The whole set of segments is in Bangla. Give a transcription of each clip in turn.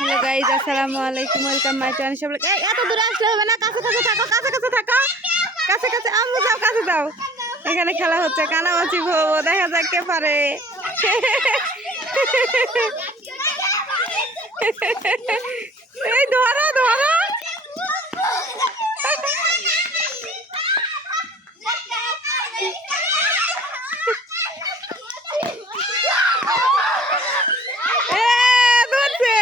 হ্যালো গাইজ, আসসালামু আলাইকুম, ওয়েলকাম মাই চ্যানেল। সব এত দূরে আসলে হবে না, কাছে কাছে থাকো, কাছে কাছে থাকো, কাছে কাছে আম্মু যাও, কাছে যাও। এখানে খেলা হচ্ছে, কানামাছি ভোবো, দেখা যাক কে পারে। এই ধরো ধরো, ধরছে।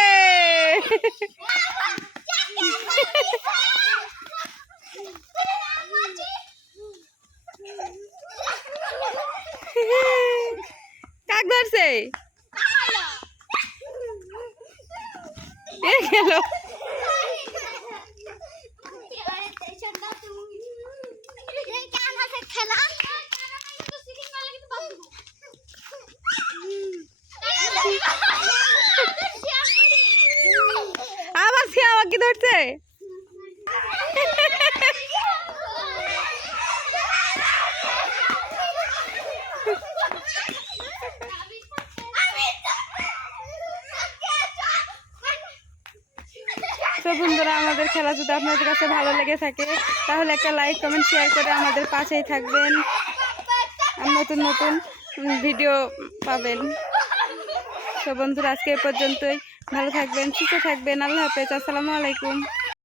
কাক ধরছে, গেল। আবার সে আমাকে ধরছে। তো বন্ধুরা, আমাদের খেলা যদি আপনাদের কাছে ভালো লেগে থাকে তাহলে একটা লাইক কমেন্ট শেয়ার করে আমাদের পাশেই থাকবেন। নতুন নতুন ভিডিও পাবেন। তো বন্ধুরা, আজকে এ পর্যন্তই। ভালো থাকবেন, সুস্থ থাকবেন। আল্লাহ হাফেজ, আসসালামু আলাইকুম।